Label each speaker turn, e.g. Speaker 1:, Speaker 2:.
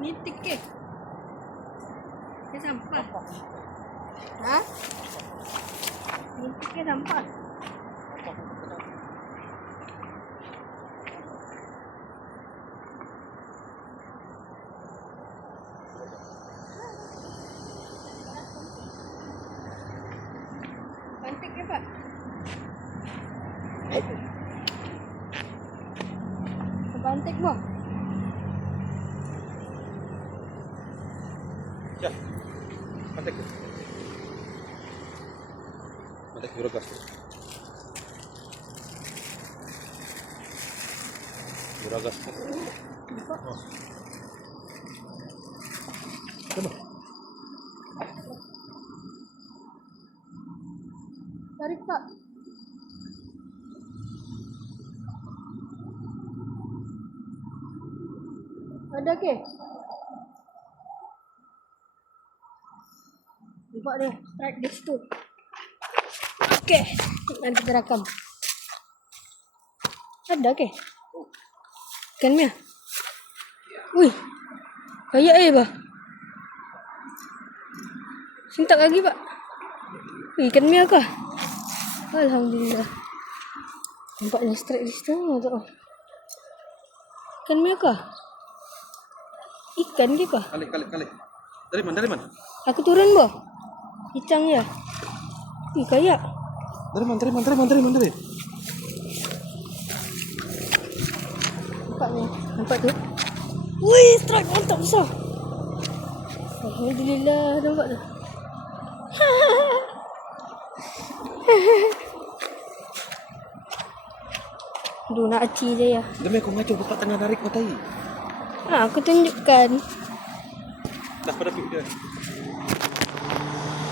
Speaker 1: Nitik ke? Dia sampah. Ha? Nitik ke sampah? Cantik ke Pak? Cantik bu.
Speaker 2: Ya. Eurogas. Eurogas. Oh. Coba.
Speaker 1: Tarik Pak. Ada ke? Nampak dia strike di situ. Okey, nanti kita rakam. Ada ke? Ikan mia. Wih. Kayak eh bah. Sintak lagi pak. Wih, ikan mia kah? Alhamdulillah. Nampaknya strike di situ. Tak. Ikan mia kah? Ikan ke kah?
Speaker 2: Kalik, kalik, kalik. Dari mana? Dari mana?
Speaker 1: Aku turun boh. Icang ya. Ih,
Speaker 2: mana? Dari mana? Dari mana? Dari
Speaker 1: Nampak ni. Nampak tu. Wih, strike mantap besar. Alhamdulillah, nampak tu. Aduh, nak aci je ya.
Speaker 2: Demi aku ngaco bapak tengah narik matai.
Speaker 1: Ha, aku tunjukkan.
Speaker 2: Dah pada pik dia.